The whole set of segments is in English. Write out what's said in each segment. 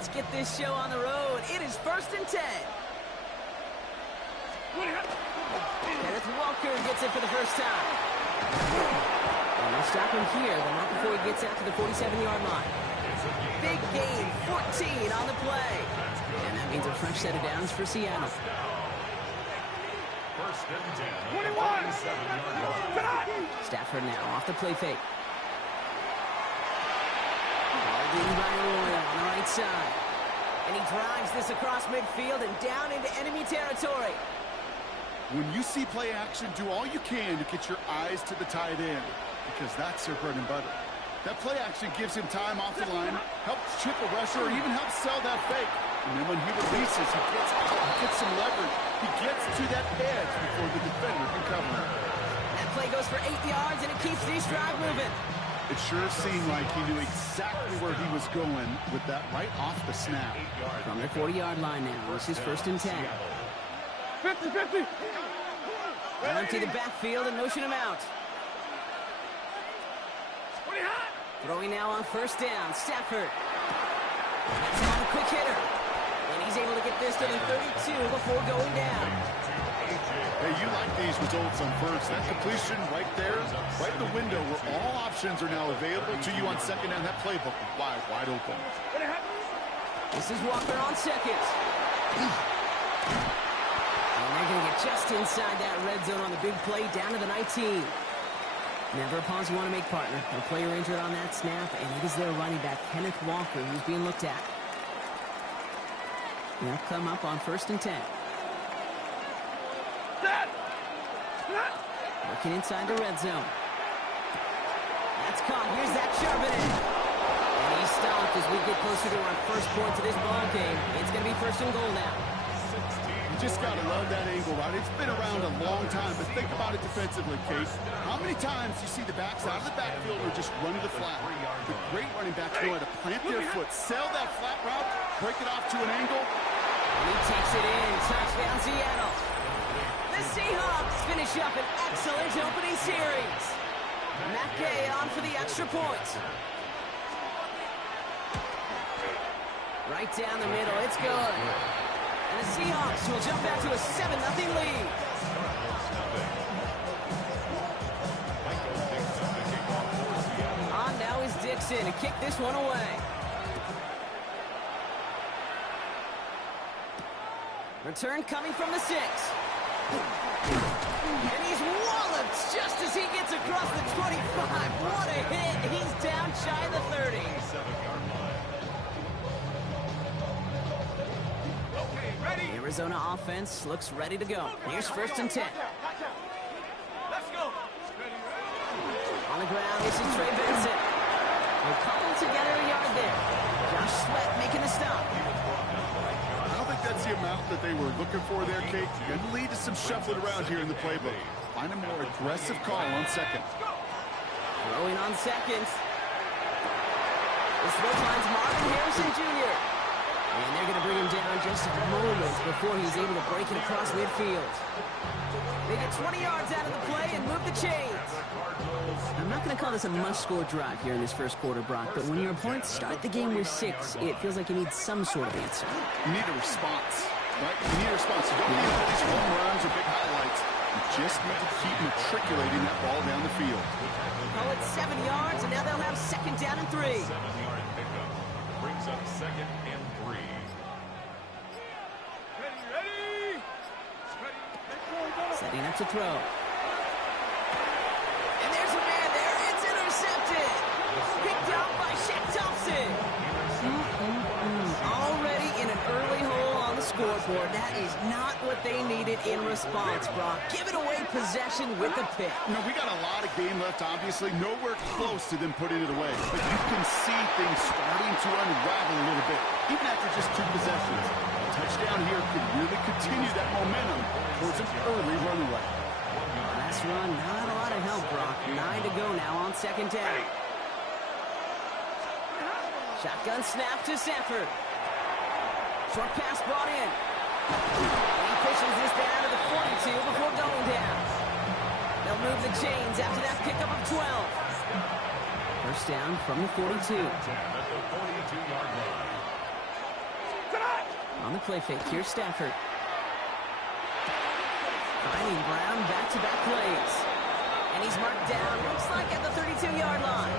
let's get this show on the road. It is 1st and 10. Kenneth Walker gets it for the first time. And they'll stop him here, but not before he gets out to the 47-yard line. Big gain, 14 on the play. And that means a fresh set of downs for Seattle. 1st and 10. 21! Stafford now off the play fake. Holding by Royal on the right side. And he drives this across midfield and down into enemy territory. When you see play action, do all you can to get your eyes to the tight end, because that's their bread and butter. That play action gives him time off the line, helps chip a rusher, or even helps sell that fake. And then when he releases, he gets out, he gets some leverage. He gets to that edge before the defender can cover him. That play goes for 8 yards, and it keeps this drive moving. It sure seemed like he knew exactly where he was going with that right off the snap. From the 40-yard line now, this is 1st and 10. 50-50! They'll empty the backfield and motion him out. Throwing now on 1st down, Stafford. That's him on a quick hitter. And he's able to get this to the 32 before going down. Hey, you like these results on first. That completion right there, right in the window where all options are now available to you on second down. That playbook wide open. This is Walker on second. And they're going to get just inside that red zone on the big play down to the 19. Never a pause you want to make, partner. A player injured on that snap, and it is their running back, Kenneth Walker, who's being looked at. They'll come up on 1st and 10. Working inside the red zone. That's caught. Here's that Charbonnet. And he's stopped as we get closer to our first point to this ball game. It's going to be 1st and goal now. You just got to love that angle, right? It's been around a long time, but think about it defensively, Case. How many times you see the backs out of the backfield or just running the flat? The great running backs know how to plant their foot, sell that flat route, break it off to an angle. And he takes it in. Touchdown, Seattle. The Seahawks finish up an excellent opening series. Matt Gay on for the extra point. Right down the middle. It's good. And the Seahawks will jump out to a 7-0 lead. On now is Dixon to kick this one away. Return coming from the 6. And he's walloped just as he gets across the 25. What a hit. He's down shy of the 30. The Arizona offense looks ready to go. Here's 1st and 10. Let's go. On the ground, this is Trey Benson. We'll cobble together a yard there. Josh Sweat making the stop. I don't think that's the amount that they were looking for there, Kate. Going to lead to some shuffling around here in the playbook. Find a more aggressive call on second. Throwing on second. This throw finds Marvin Harrison Jr. And they're going to bring him down just moments before he's able to break it across midfield. They get 20 yards out of the play and move the chains. I'm not going to call this a must-score drive here in this first quarter, Brock, but when your opponents start the game with 6, it feels like you need some sort of answer. You need a response, right? You need a response. You don't need all these home runs or big highlights. You just need to keep matriculating that ball down the field. Call it 7 yards, and now they'll have 2nd down and 3. 7-yard pickup brings up 2nd and 3. Ready. Setting up to throw. And there's a man there. It's intercepted. Picked out by Shaq Thompson. Already in an early hole on the scoreboard. That is not what they needed in response, Brock. Giving away possession with a pick. You know, we got a lot of game left, obviously. Nowhere close to them putting it away. But you can see things starting to unravel a little bit, even after just 2 possessions. A touchdown here could really continue that momentum towards an early runaway. Last run, not a lot of help, Brock. 9 to go now on 2nd down. Shotgun snap to Sanford. Short pass brought in. He pushes this down to the 42 before going down. They'll move the chains after that pickup of 12. First down from the 42. At the 42-yard line. play fake. Here's Stafford. Finding Brown, back-to-back plays. And he's marked down, looks like at the 32-yard line.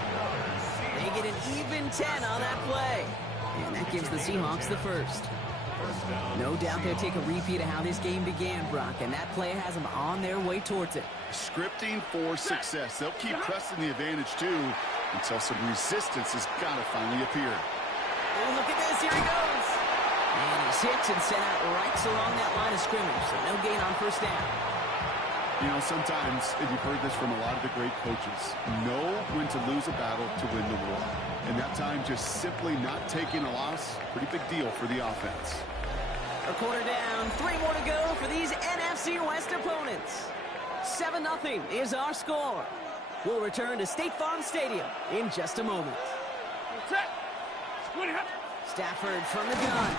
They get an even 10 on that play. And that gives the Seahawks the first. No doubt they'll take a repeat of how this game began, Brock, and that play has them on their way towards it. Scripting for success. They'll keep pressing the advantage, too, until some resistance has got to finally appear. Oh, look at this. Here he goes. And he's hit and sent out right along that line of scrimmage, so no gain on first down. You know, sometimes, and you've heard this from a lot of the great coaches, know when to lose a battle to win the war. And that time, just simply not taking a loss, pretty big deal for the offense. A quarter down, 3 more to go for these NFC West opponents. 7-0 is our score. We'll return to State Farm Stadium in just a moment. Stafford from the gun.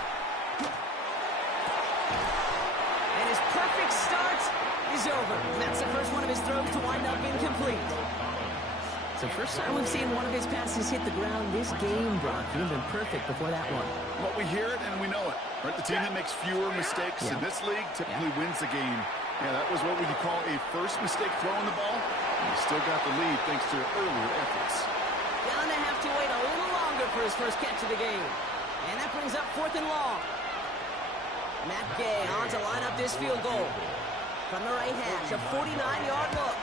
And his perfect start is over. That's the first one of his throws to wind up incomplete. It's the first time we've seen one of his passes hit the ground this game, Brock. He would have been perfect before that one. Well, we hear it and we know it. Right? The team that makes fewer mistakes in this league typically wins the game. Yeah, that was what would you call a first mistake throwing the ball. And he still got the lead thanks to earlier efforts. Gonna have to wait a little longer for his first catch of the game. And that brings up 4th and long. Matt Gay on to line up this field goal. From the right hash, a 49-yard look.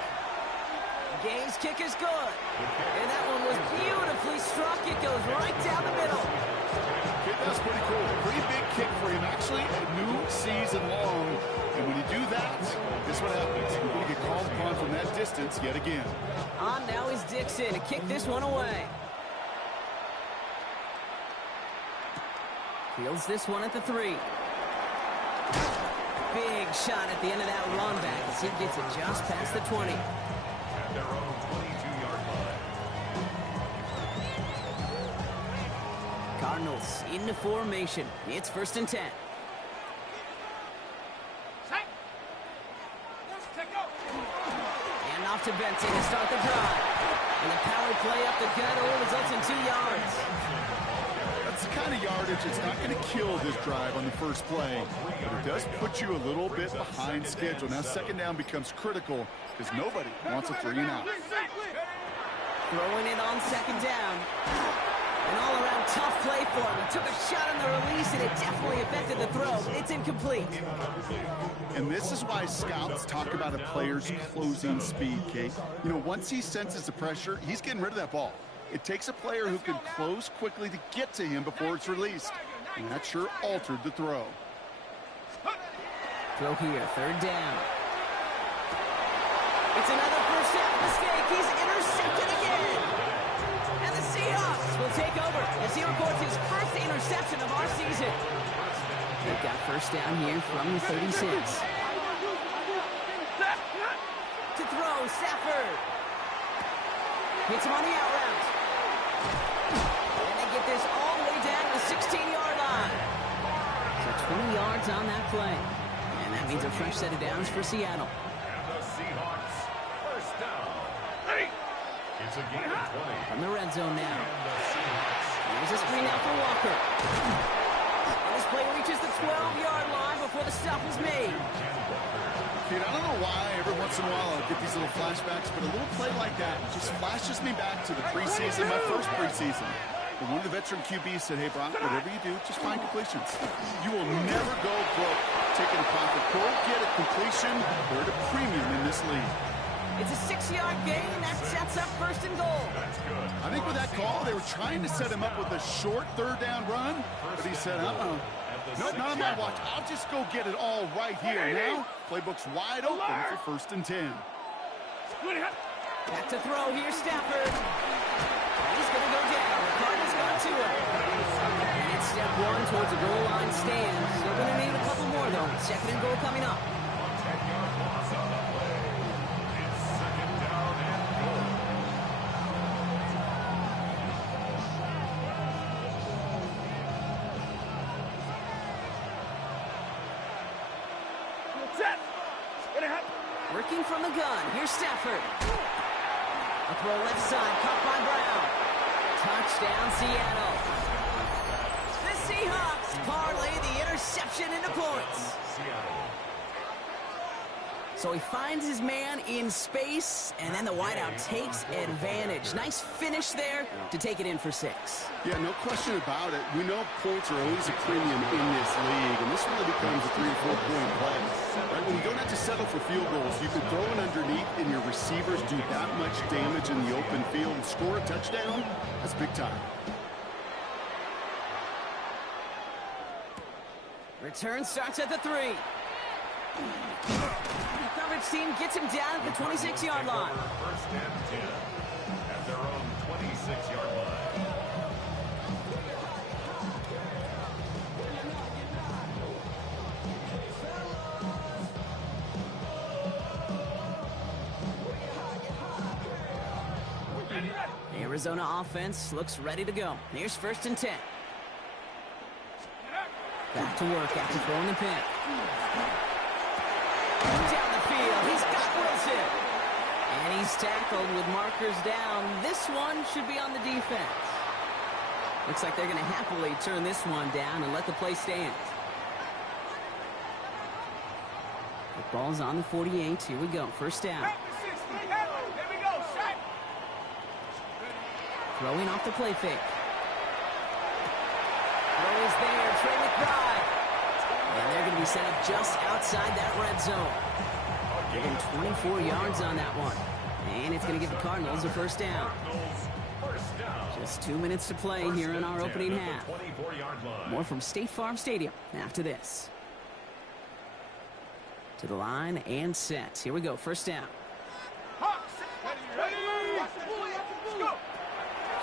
Gay's kick is good. And that one was beautifully struck. It goes right down the middle. Okay, that's pretty cool. Pretty big kick for him. Actually, a new season long. And when you do that, this is what happens. You're going to get called upon from that distance yet again. On now is Dixon to kick this one away. Fields this one at the 3. Big shot at the end of that run back as he gets it just past the 20. At their own 22-yard line. Cardinals into formation. It's 1st and 10. And off to Benson to start the drive. And the power play up the gut results in 2 yards. That's the kind of yardage that's not going to kill this drive on the first play, but it does put you a little bit behind schedule. Now 2nd down becomes critical because nobody wants a 3 and out. Throwing it on 2nd down. An all-around tough play for him. He took a shot on the release, and it definitely affected the throw, but it's incomplete. And this is why scouts talk about a player's closing speed, Kate. You know, once he senses the pressure, he's getting rid of that ball. It takes a player who can close quickly to get to him before it's released. And that sure altered the throw. Throw here, 3rd down. It's another first half mistake. He's intercepted again. And the Seahawks will take over as he records his first interception of our season. They've got first down here from the 36. To throw, Stafford. Hits him on the out route. And they get this all the way down to the 16-yard line. So 20 yards on that play. And that means a fresh set of downs for Seattle. And the Seahawks, first down. It's a gain of 20. From the red zone now. And the Seahawks. Here's a screen out for Walker. And this play reaches the 12-yard line before the stop is made. Dude, I don't know why every once in a while I'll get these little flashbacks, but a little play like that just flashes me back to the preseason, my first preseason. And one of the veteran QBs said, hey, Brock, whatever you do, just find completions. You will never go broke taking a profit. Go get a completion. They're at a premium in this league. It's a 6-yard gain. That sets up 1st and goal. That's good. I think with that call, they were trying to set him up with a short 3rd down run, but he said, nope, not on my watch. I'll just go get it all right here. Now, playbook's wide open for 1st and 10. Back to throw. Here's Stafford. He's going to go down. The Cardinals got to him. And it's step 1 towards the goal line stand. Still going to need a couple more, though. 2nd and goal coming up. 10-yard loss on the play. It's 2nd down and goal. Working from the gun. Here's Stafford. A throw left side. Caught by Brown. Touchdown, Seattle. The Seahawks parlay the interception So he finds his man in space, and then the wideout takes advantage. Nice finish there to take it in for 6. Yeah, no question about it. We know points are always a premium in this league, and this really becomes a 3 or 4 point play. Right? When you don't have to settle for field goals, you can throw it underneath, and your receivers do that much damage in the open field and score a touchdown. That's big time. Return starts at the 3. The coverage team gets him down at the 26-yard line. First and 10 at their own 26-yard line. The Arizona offense looks ready to go. Here's first and 10. Back to work after throwing the pick. Down the field, he's got Wilson. And he's tackled with markers down. This one should be on the defense. Looks like they're going to happily turn this one down and let the play stand. The ball's on the 48. Here we go, first down. Throwing off the play fake. Throw is there, Trey McBride. And they're going to be set up just outside that red zone. Getting 24 yards on that one. And it's going to give the Cardinals a first down. Just 2 minutes to play here in our opening half. More from State Farm Stadium after this. To the line and set. Here we go, first down.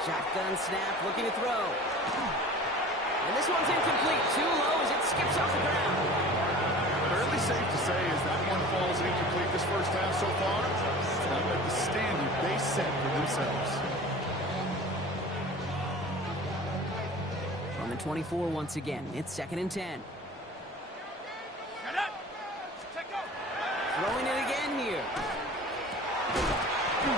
Shotgun snap, looking to throw. And this one's incomplete. Too low as it skips off the ground. Fairly safe to say as that one falls incomplete this first half so far. It's not at the standard they set for themselves. On the 24 once again. It's second and 10. Throwing it again here. He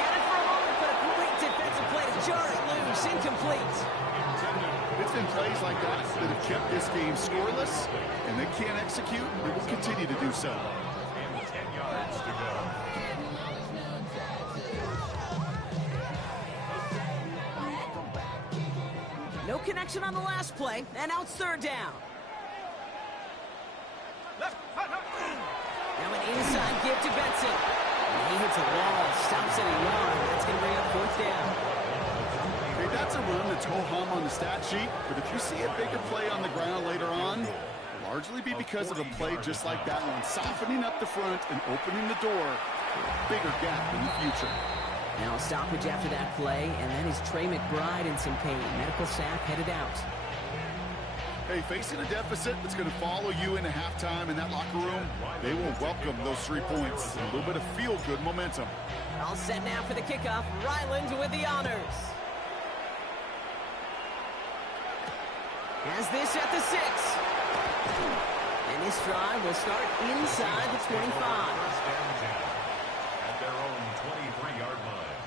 had it for a moment, but a great defensive play to jar it loose. Incomplete. It's been plays like that that have kept this game scoreless, and they can't execute. They will continue to do so. And 10 yards to go. No connection on the last play, and now it's third down. Now an inside give to Benson. And he hits a wall, stops at a yard. That's going to bring up fourth down. Hey, that's a run that's ho-hum on the stat sheet, but if you see a bigger play on the ground later on, it'll largely be because of a play just like that one, softening up the front and opening the door for a bigger gap in the future. Now a stoppage after that play, and then is Trey McBride in some pain. Medical staff headed out. Hey, facing a deficit that's going to follow you into halftime in that locker room, they will welcome those 3 points. A little bit of feel-good momentum. All set now for the kickoff. Ryland with the honors. Has this at the 6. And this drive will start inside the 25. First and 10 at their own 23-yard line.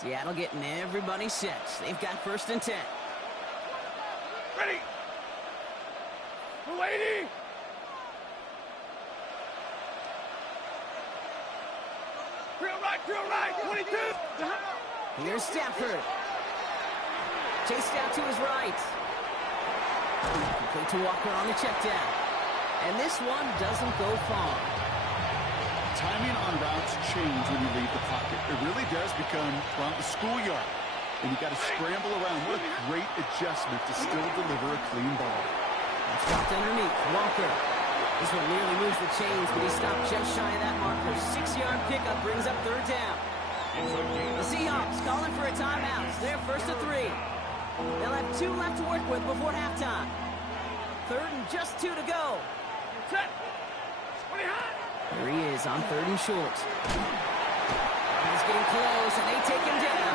Seattle getting everybody set. They've got first and 10. Ready. Waiting. Drill right, 22. Here's Stafford. Chased out to his right. Complete to Walker on the check down. And this one doesn't go far. Timing on routes change when you leave the pocket. It really does become around the schoolyard. And you got to scramble around. What a great adjustment to still deliver a clean ball. It's dropped underneath. Walker. This one nearly moves the chains, but he stopped just shy of that marker. 6-yard pickup brings up third down. The Seahawks calling for a timeout. They're first to 3. They'll have 2 left to work with before halftime. Third and just 2 to go. There he is on third and short. He's getting close, and they take him down.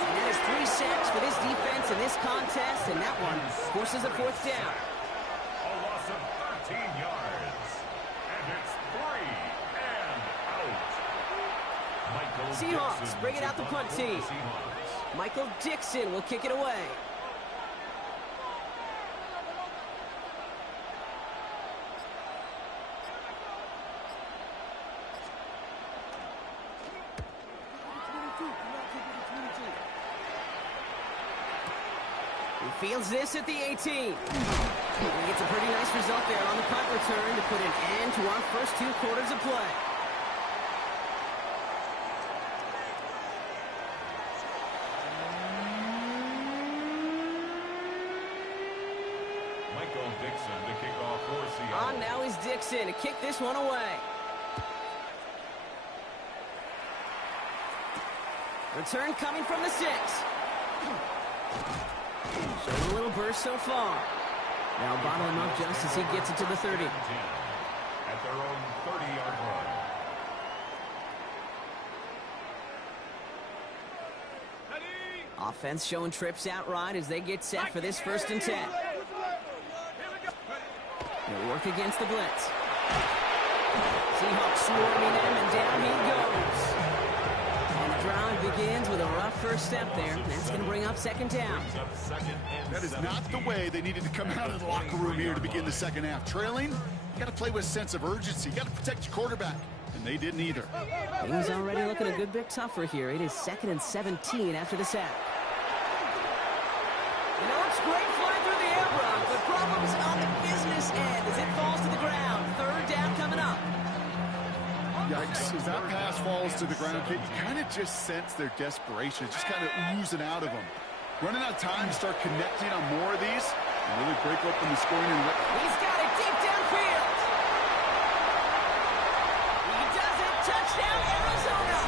And that is 3 sacks for this defense in this contest, and that one forces a fourth down. A loss of 13 yards. And it's 3 and out. Michael Seahawks Dixon bring it out the punt team. Seahawks. Michael Dixon will kick it away. He fields this at the 18. And he gets a pretty nice result there on the punt return to put an end to our first 2 quarters of play. Dixon to kick off for Seattle. On now is Dixon to kick this one away. Return coming from the 6. Showing a little burst so far. Now bottle him up just as he gets it to the 30. At their own 30-yard line. Offense showing trips out right as they get set for this 1st and 10. They'll work against the blitz. Seahawks swarming him, and down he goes. And the drive begins with a rough first step there. That's going to bring up 2nd down. That is not the way they needed to come out of the locker room here to begin the 2nd half. Trailing, you got to play with a sense of urgency. You got to protect your quarterback, and they didn't either. Things already looking a good bit tougher here. It is 2nd and 17 after the sack. You know, it's great flying through the air, Brock. The problem's on the business end as it falls to the ground. 3rd down coming up. Yikes, as that pass falls to the ground, you kind of just sense their desperation. It's just kind of oozing out of them. Running out of time to start connecting on more of these and really break open the scoring. He's got it deep downfield. He does it. Touchdown, Arizona.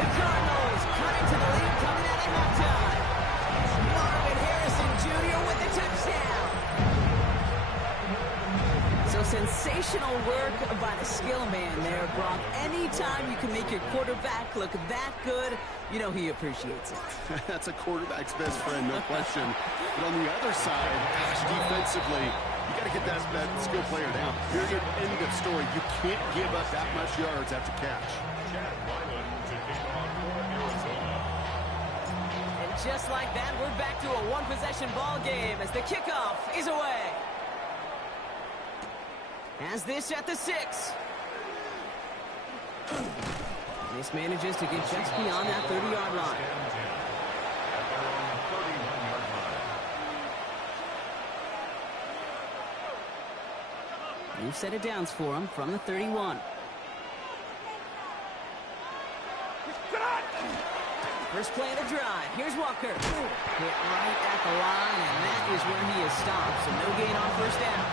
The Cardinals cut into the lead coming out of halftime. Marvin Harrison Jr. with the touchdown. So sensational work by the skill man there, Brock. Anytime you can make your quarterback look that good, you know he appreciates it. That's a quarterback's best friend, no question. But on the other side, defensively, you got to get that skill player down. Period. End of story. You can't give up that much yards after catch. And just like that, we're back to a 1-possession ball game as the kickoff is away. Has this at the 6. This manages to get just beyond that 30-yard line. New set of downs for him from the 31. First play of the drive. Here's Walker. Hit right at the line, and that is where he is stopped. So no gain on 1st down.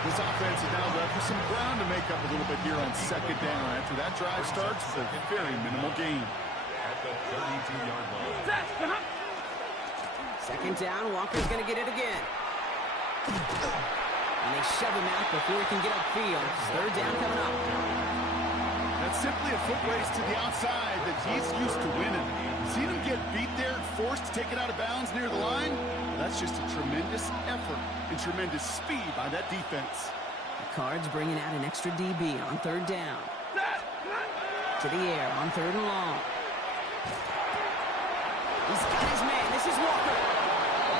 This offense is now left with some ground to make up a little bit here on 2nd down. After that drive starts with a very minimal gain. At the 32-yard line. 2nd down, Walker's going to get it again. And they shove him out before he can get upfield. 3rd down coming up. That's simply a foot race to the outside that he's used to winning. Seen him get beat there and forced to take it out of bounds near the line? That's just a tremendous effort and tremendous speed by that defense. The Cards bringing out an extra DB on 3rd down. To the air on 3rd and long. He's got his man. This is Walker.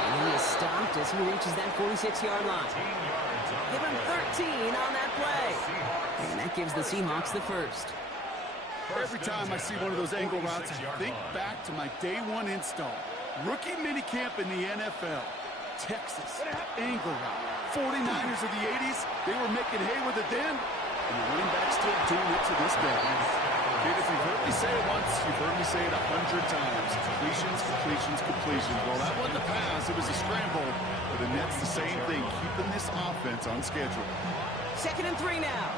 And he is stopped as he reaches that 46-yard line. Give him 13 on that play. And that gives the Seahawks the 1st. Every time I see one of those angle routes, I think back to my day 1 install. Rookie minicamp in the NFL. Texas, angle route. 49ers of the 80s, they were making hay with it then. And the running back's still doing it to this day. Kid, if you've heard me say it once, you've heard me say it 100 times. Completions, completions, completions. Well, that wasn't a pass. It was a scramble. But the Nets, the same thing, keeping this offense on schedule. 2nd and 3 now.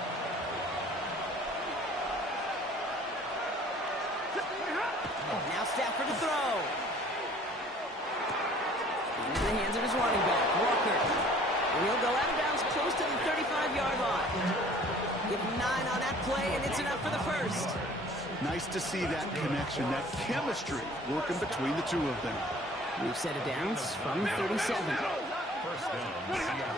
Now Stafford to throw. Into the hands of his running back, Walker. And he'll go out of bounds close to the 35-yard line. Give him 9 on that play, and it's enough for the 1st. Nice to see that connection, that chemistry working between the 2 of them. New set of downs from 37.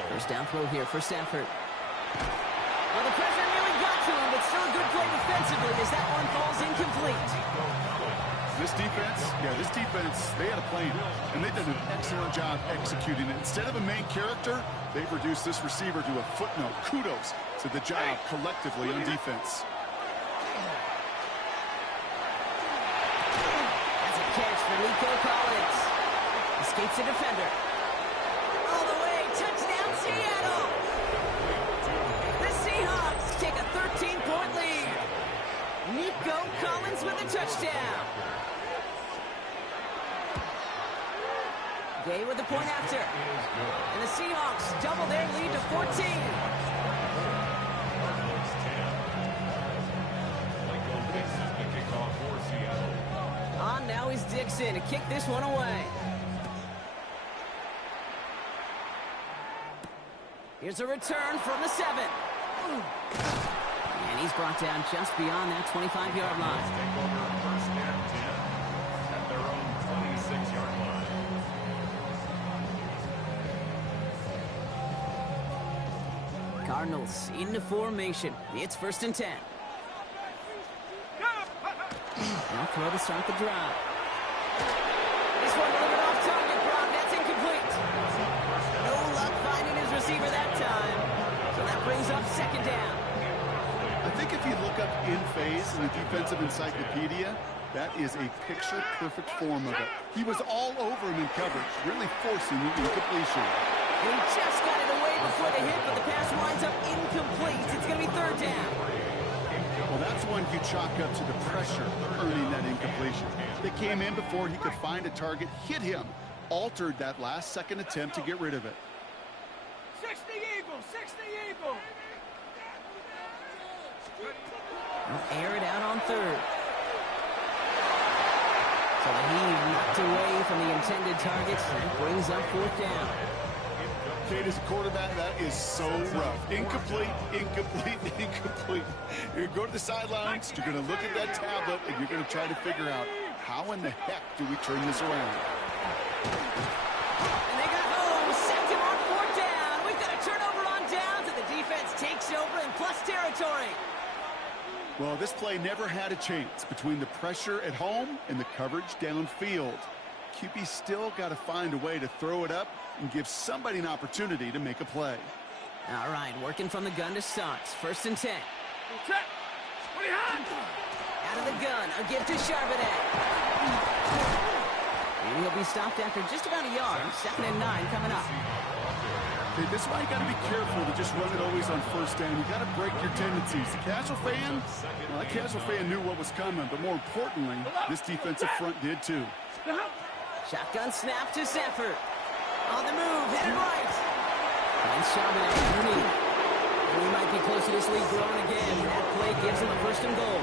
First down throw here for Stafford. Well, the pressure nearly got to him, but still a good play defensively as that one falls incomplete. This defense, they had a plan, and they've done an excellent job executing it. Instead of a main character, they've reduced this receiver to a footnote. Kudos to the job collectively on defense. That's a catch for Nico Collins. Escapes the defender. All the way, touchdown Seattle! The Seahawks take a 13-point lead. Nico Collins with a touchdown. Gay with the point after. And the Seahawks double their lead to 14. On now is Dixon to kick this one away. Here's a return from the 7. And he's brought down just beyond that 25-yard line. Take over first and 10 at their own 26-yard line. Cardinals into formation. It's first and 10. Now throw to start the drive. This one a little bit off target, Brock. That's incomplete. No luck finding his receiver that time. So that brings up second down. I think if you look up in phase in the defensive encyclopedia, that is a picture-perfect form of it. He was all over him in coverage, really forcing the incompletion. He just got it away before the hit, but the pass winds up incomplete. It's going to be third down. Well, that's one you chalk up to the pressure earning that incompletion. They came in before he could find a target, hit him, altered that last-second attempt to get rid of it. 60 Eagles, 60 Eagles. We'll air it out on third. So the heave knocked away from the intended targets. That brings up fourth down. Kate, as a quarterback, that is so rough. Incomplete, incomplete, incomplete. You're going to go to the sidelines, you're going to look at that tablet, and you're going to try to figure out how in the heck do we turn this around. And they got home, sent him on fourth down. We've got a turnover on downs, and the defense takes over in plus territory. Well, this play never had a chance between the pressure at home and the coverage downfield. QB still got to find a way to throw it up and give somebody an opportunity to make a play. All right, working from the gun to start. First and 10. Check. What do you have? Out of the gun, a give to Charbonnet. And he'll be stopped after just about a yard. 2nd and 9 coming up. Okay, this is why you got to be careful to just run it always on first down. You got to break your tendencies. The casual fan, well, that casual fan knew what was coming, but more importantly, this defensive front did too. Shotgun snap to Sanford. On the move, headed right. And Charbonnet underneath. And we might be close to this league growing again. That play gives him a first and goal.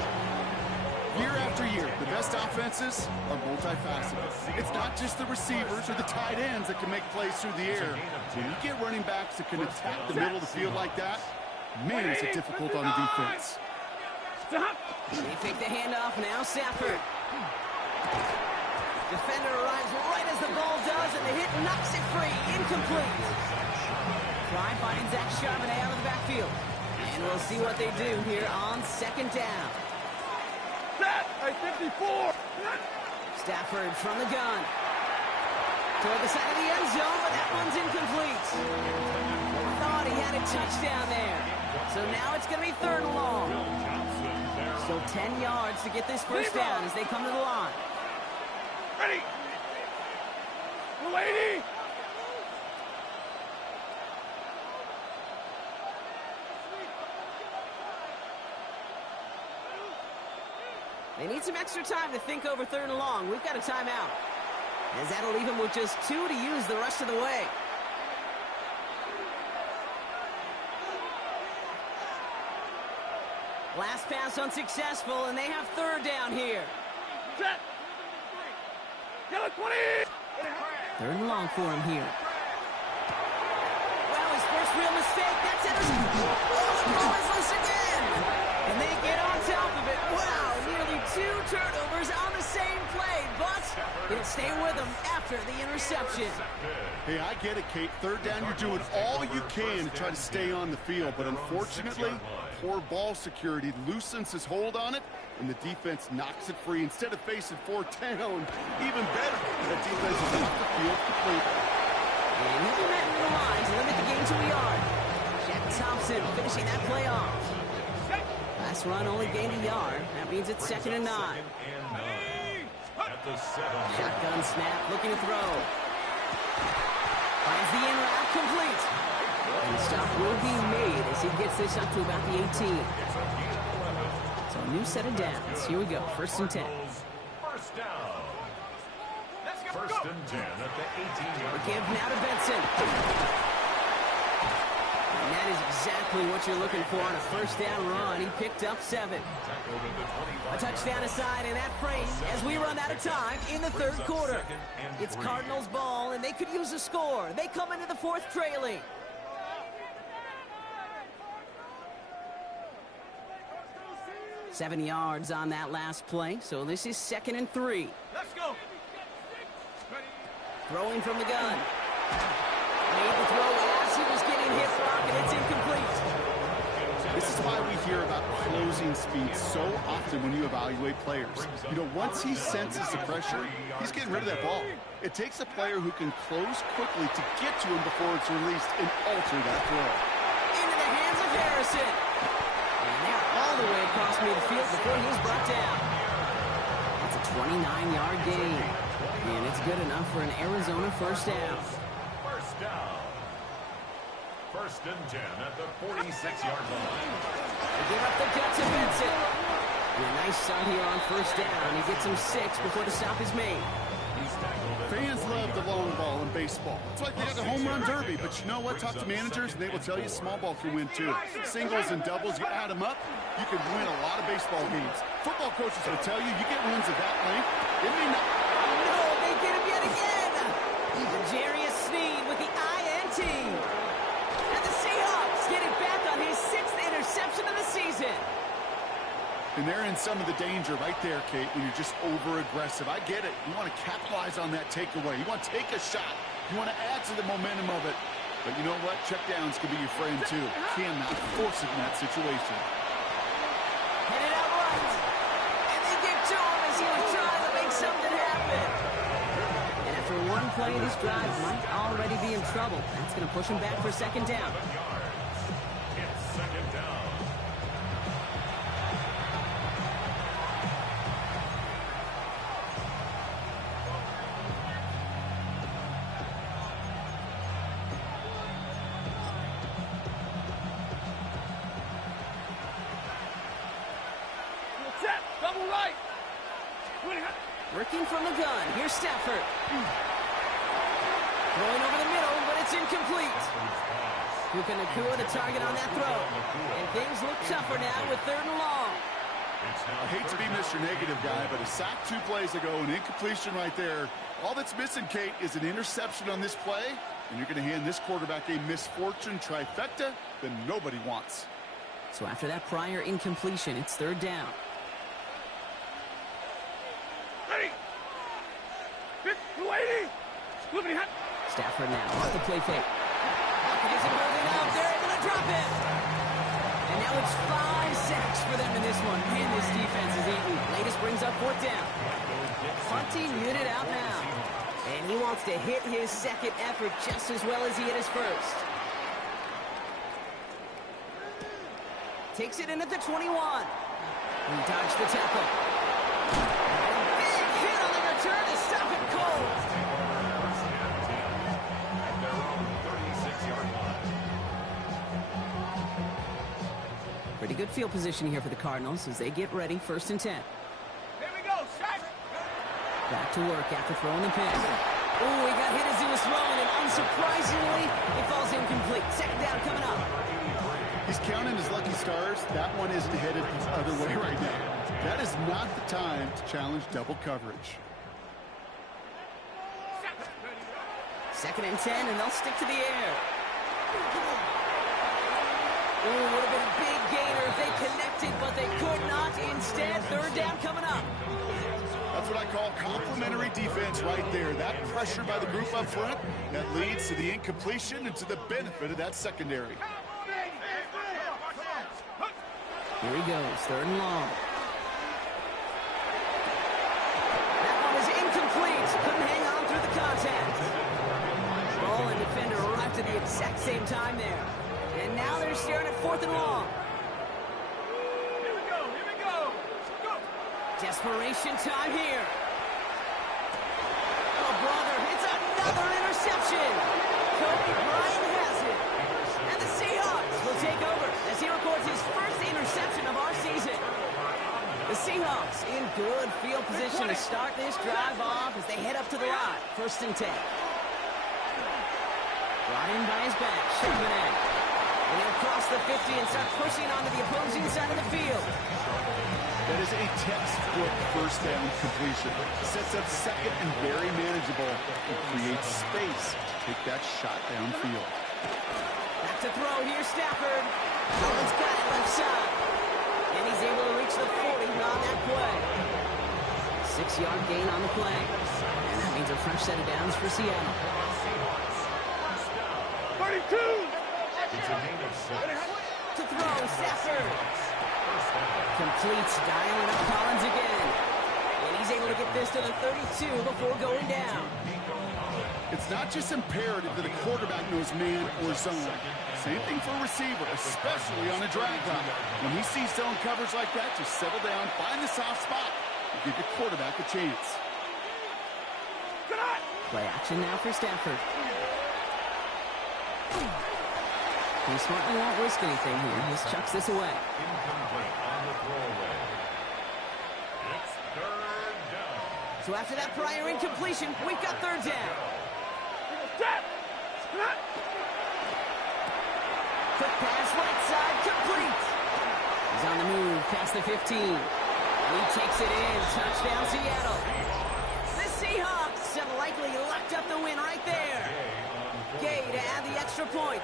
Year after year, the best offenses are multifaceted. It's not just the receivers or the tight ends that can make plays through the air. When you get running backs that can attack the middle of the field like that, man, is it difficult on the defense. They fake the handoff, now Sanford. Defender arrives right as the ball does, and the hit knocks it free. Incomplete. Try finding Zach Charbonnet out of the backfield. And we'll see what they do here on second down. Set. 54. Stafford from the gun. Toward the side of the end zone, but that one's incomplete. Thought he had a touchdown there. So now it's going to be third and long. Still 10 yards to get this first down as they come to the line. Ready. Lady. They need some extra time to think over third and long. We've got a timeout. As that'll leave him with just 2 to use the rest of the way. Last pass unsuccessful, and they have third down here. Set. Kill it, 20. Third and long for him here. Well, his first real mistake. That's it. Oh, the ball is loose again. And they get on top of it. Wow, nearly 2 turnovers on the same play. But it'll stay with them after the interception. Hey, I get it, Kate. Third down, you're doing all you can to try to stay on the field. But unfortunately, poor ball security loosens his hold on it, and the defense knocks it free. Instead of facing 4th down, even better, the defense is off the field completely. And he'll be met in the line to limit the gain to a yard. Jack Thompson finishing that play off. Last run only gained a yard. That means it's 2nd and 9. At the 7. Shotgun snap, looking to throw. Finds the in route complete. And the stop will be made as he gets this up to about the 18. So a new set of downs. Here we go. 1st and 10. First down. First and 10 at the 18-yard line. Give now to Benson. And that is exactly what you're looking for on a 1st down run. He picked up 7. A touchdown aside in that frame as we run out of time in the 3rd quarter. It's Cardinals ball, and they could use a score. They come into the 4th trailing. Seven yards on that last play, so this is 2nd and 3. Let's go. Throwing from the gun. Made the throw as he was getting hit, Brock, and it's incomplete. This is why we hear about closing speed so often when you evaluate players. You know, once he senses the pressure, he's getting rid of that ball. It takes a player who can close quickly to get to him before it's released and alter that throw. Into the hands of Harrison. And now all the way across midfield before he's brought down. That's a 29-yard gain. And it's good enough for an Arizona 1st down. First down. 1st and 10 at the 46-yard line. They give up the gut to Benson. And a nice start here on 1st down. He gets him 6 before the stop is made. Fans love the long ball in baseball. It's like they got the home run derby, but you know what? Talk to managers, and they will tell you small ball can win too. Singles and doubles, you add them up, you can win a lot of baseball games. Football coaches will tell you, you get wins of that length, it may not. No, they get him yet again. Jarius Sneed with the INT. And the Seahawks get it back on his 6th interception of the season. And they're in some of the danger right there, Kate, when you're just over-aggressive. I get it. You want to capitalize on that takeaway. You want to take a shot. You want to add to the momentum of it. But you know what? Checkdowns can be your friend, too. Cannot force it in that situation. Headed out right. And they get to him as he was trying to make something happen. And after one play, this drive might already be in trouble. That's going to push him back for 2nd down. It's 2nd down. Set. Double right. Working from the gun. Here's Stafford. Throwing over the middle, but it's incomplete. Puka Nacua the target on that throw. And things look tougher now with 3rd and long. I hate to be Mr. Negative guy, but a sack 2 plays ago, an incompletion right there. All that's missing, Kate, is an interception on this play, and you're going to hand this quarterback a misfortune trifecta that nobody wants. So after that prior incompletion, it's 3rd down. Ready. 280. Flipping hat. Stafford now off the play fake. Hopkins isn't moving up. They're able to drop it. And now it's 5 sacks for them in this one. Man, this defense is eating. Latest brings up 4th down. Punting unit out now. And he wants to hit his 2nd effort just as well as he hit his 1st. Takes it in at the 21. He dodged the tackle. Big hit on the return to stop it cold. Pretty good field position here for the Cardinals as they get ready. 1st and 10. Here we go. Sack. Back to work after throwing the pick. Oh, he got hit as he was throwing, and unsurprisingly, it falls incomplete. 2nd down coming up. He's counting his lucky stars. That one isn't headed the other way right now. That is not the time to challenge double coverage. 2nd and 10, and they'll stick to the air. Oh, would have been a big gainer if they connected, but they could not. Instead, 3rd down coming up. That's what I call complementary defense right there. That pressure by the group up front, that leads to the incompletion and to the benefit of that secondary. Here he goes, 3rd and long. That one was incomplete. Couldn't hang on through the contact. Ball and defender arrived at the exact same time there. And now they're staring at 4th and long. Here we go. Here we go. Go. Desperation time here. Oh, brother, it's another interception. interception. Kobe Bryant has it. And the Seahawks will take over as he records his first interception of our season. The Seahawks in good field position to start this drive off as they head up to the line. 1st and 10. Brought in by his back, Charbonnet. And he'll cross the 50 and start pushing onto the opposing side of the field. That is a textbook first down completion. Sets up second and very manageable and creates space to take that shot downfield. Back to throw here, Stafford. Collins got it left side. And he's able to reach the 40 on that play. 6-yard gain on the play. And that means a fresh set of downs for Seattle. 32! It's a gain of 6. To throw, Stafford. Completes, dialing up Collins again. And he's able to get this to the 32 before going down. It's not just imperative that a quarterback knows man or zone. Same thing for a receiver, especially on a drag route. When he sees zone coverage like that, just settle down, find the soft spot, and give your quarterback a chance. Play action now for Stafford. He smartly won't risk anything here. He just chucks this away. Incomplete on the throwaway. It's 3rd down. So after that prior incompletion, we've got 3rd down. Quick pass, right side, complete. He's on the move, past the 15. And he takes it in, touchdown Seattle. The Seahawks have likely locked up the win right there. Gay to add the extra point.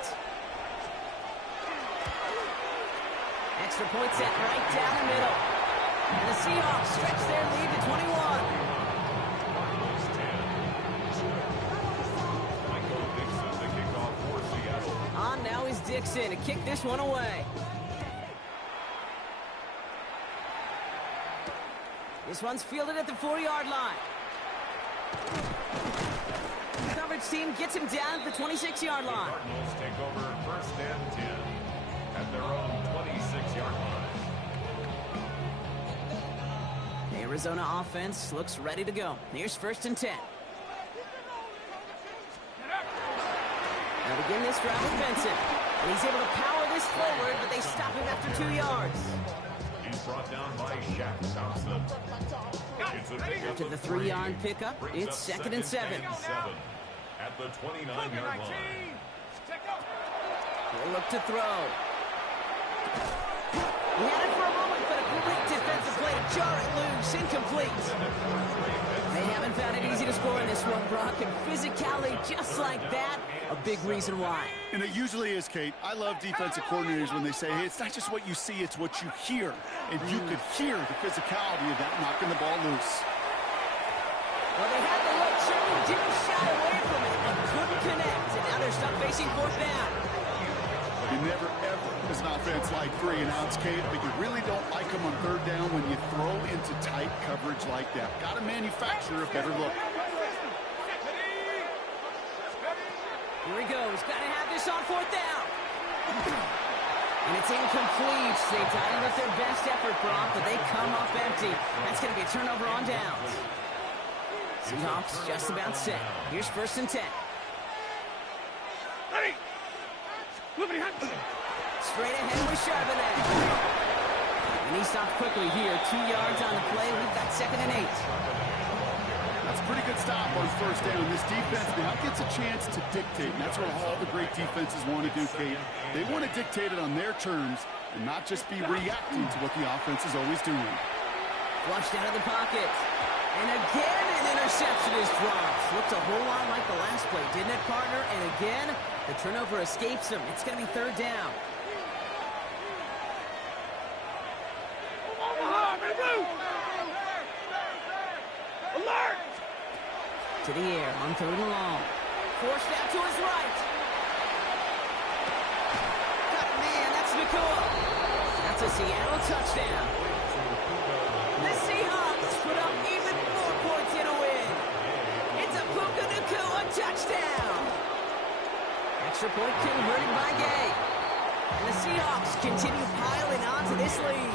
Extra point set right down the middle. And the Seahawks stretch their lead to 21. On now is Dixon to kick this one away. This one's fielded at the 4-yard line. The coverage team gets him down at the 26-yard line. Cardinals take over 1st and 10 at their own 26-yard line. The Arizona offense looks ready to go. Here's 1st and 10. They'll begin this drive with Benson. And he's able to power this forward, but they stop him after 2 yards. He's brought down by Shaq Thompson. After the 3-yard pickup, it's 2nd and 7. At the 29-yard line. He'll look to throw. He had it for a moment, but a great defensive play to jar it loose. Incomplete. They haven't found it easy to score in this one, Brock. And physicality just like that, a big reason why. And it usually is, Kate. I love defensive coordinators when they say, hey, it's not just what you see, it's what you hear. And you could hear the physicality of that knocking the ball loose. Well, they had the look, certainly didn't shy away from it, but couldn't connect. And now they're stuck facing 4th down. You never, ever, as an offense, like 3 and outs, Kate, but you really don't like them on 3rd down when you throw into tight coverage like that. Got to manufacture a better look. Here he goes. Got to have this on 4th down. And it's incomplete. They dialed up their best effort, Brock, but they come up empty. That's going to be a turnover on downs. Seahawks just about set. Here's 1st and 10. Straight ahead with Charbonnet. And he stopped quickly here. 2 yards on the play. We've got 2nd and 8. That's a pretty good stop on 1st down. This defense now gets a chance to dictate, and that's what all the great defenses want to do, Kate. They want to dictate it on their terms and not just be reacting to what the offense is always doing. Flushed out of the pocket. And again, an interception is dropped. Looked a whole lot like the last play, didn't it, partner? And again, the turnover escapes him. It's going to be 3rd down. Alert! To the air on 3rd and long. Forced out to his right. Got it, man. That's Nakua. That's a Seattle touchdown. The Seahawks put up even more points in a win. It's a Puka Nakua touchdown. Extra point converted by Gay. And the Seahawks continue piling on to this lead.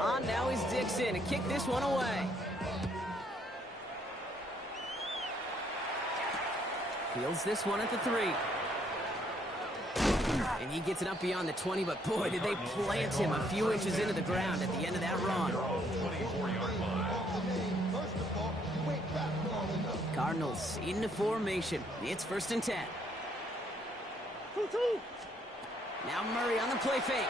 On now is Dixon. kicks in to kick this one away. Fields this one at the 3. And he gets it up beyond the 20, but boy, did they plant him a few inches into the ground at the end of that run. Cardinals into formation. It's 1st and 10. Now Murray on the play fake.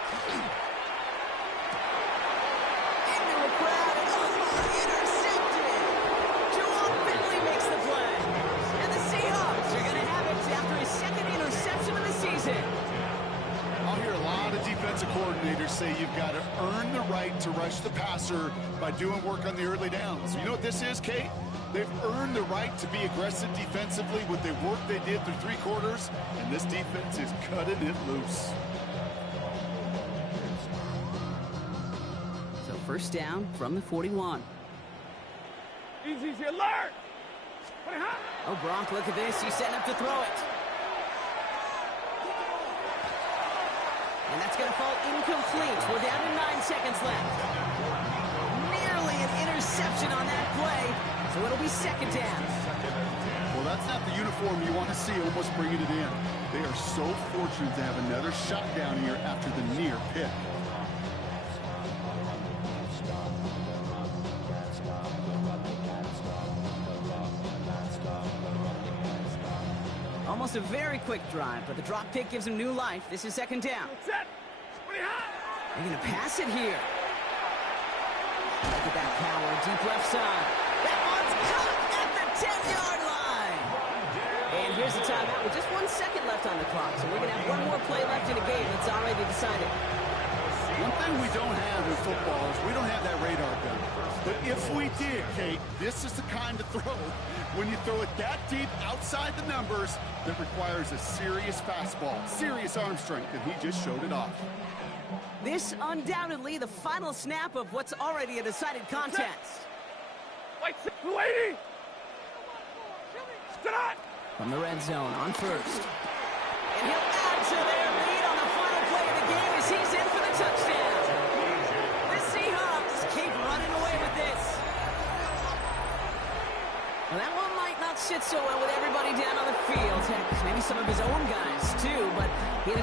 Into a crowd, and intercepted! Joel Finley makes the play. And the Seahawks are going to have it after his 2nd interception of the season. I'll hear a lot of defensive coordinators say you've got to earn the right to rush the passer by doing work on the early downs. You know what this is, Kate? They've earned the right to be aggressive defensively with the work they did through 3 quarters, and this defense is cutting it loose. So 1st down from the 41. Easy, alert! Oh, Gronk, look at this. He's setting up to throw it. And that's going to fall incomplete. We're down to 9 seconds left. Nearly an interception on that play. So it'll be 2nd down. Well, that's not the uniform you want to see almost bringing it in. They are so fortunate to have another shot down here after the near pick. Almost a very quick drive, but the drop kick gives him new life. This is 2nd down. Set! They're going to pass it here. Look at that power, deep left side. That one's caught at the 10-yard line. And here's the timeout with just 1 second left on the clock. So we're going to have one more play left in a game that's already decided. One thing we don't have in football is we don't have that radar gun. But if we did, Kate, this is the kind of throw, when you throw it that deep outside the numbers, that requires a serious fastball, serious arm strength, and he just showed it off. This undoubtedly the final snap of what's already a decided contest. Wait, 280! Tonight! From the red zone on 1st. And he'll add to their lead on the final play of the game as he's in for the touchdown. The Seahawks keep running away with this. Well, that one might not sit so well with everybody down on the field. Heck, maybe some of his own guys, too, but he